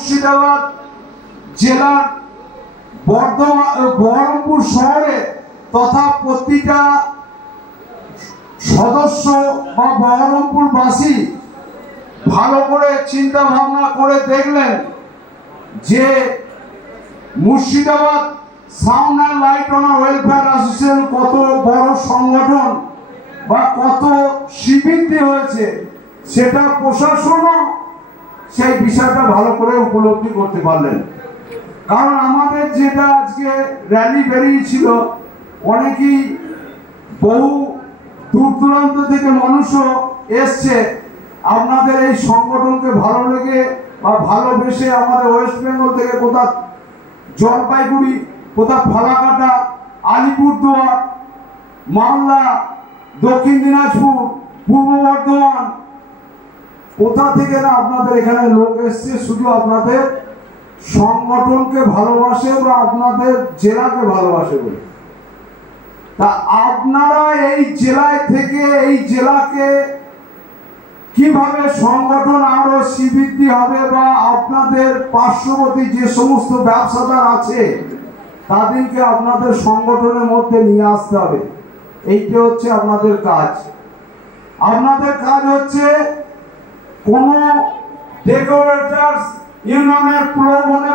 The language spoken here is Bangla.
মুর্শিদাবাদ জেলার বহরমপুর শহরে তথা প্রতিটা সদস্য বা বহরমপুরবাসী ভালো করে চিন্তা ভাবনা করে দেখলেন যে Murshidabad sound and light owner welfare association কত বড় সংগঠন বা কত স্বীকৃতি হয়েছে, সেটা প্রশাসনও সেই বিষয়টা ভালো করে উপলব্ধি করতে পারলেন। কারণ আমাদের যেটা আজকে র্যালি বেরিয়েছিল, অনেকেই বহু দূর দূরান্ত থেকে মানুষও এসছে আপনাদের এই সংগঠনকে ভালো লেগে বা ভালোবেসে। আমাদের ওয়েস্ট বেঙ্গল থেকে কোথাও জলপাইগুড়ি, কোথাও ফালাকাটা, আলিপুরদুয়ার, মালদা, দক্ষিণ দিনাজপুর, পূর্ব বর্ধমান, কোথা থেকে না আপনাদের এখানে লোক এসছে শুধু আপনাদের সংগঠনকে ভালোবাসে বা আপনাদের জেলাকে ভালোবাসে বলে। তা আপনারা এই জেলায় থেকে এই জেলাকে কিভাবে সংগঠন আরো শ্রীবৃদ্ধি হবে বা আপনাদের পার্শ্ববর্তী যে সমস্ত ব্যবসাদার আছে তাদেরকে আপনাদের সংগঠনের মধ্যে নিয়ে আসতে হবে। এইটা হচ্ছে আপনাদের কাজ। আপনাদের কাজ হচ্ছে কোন ডেকোরেটরস ইউনিয়নের প্রলোভনে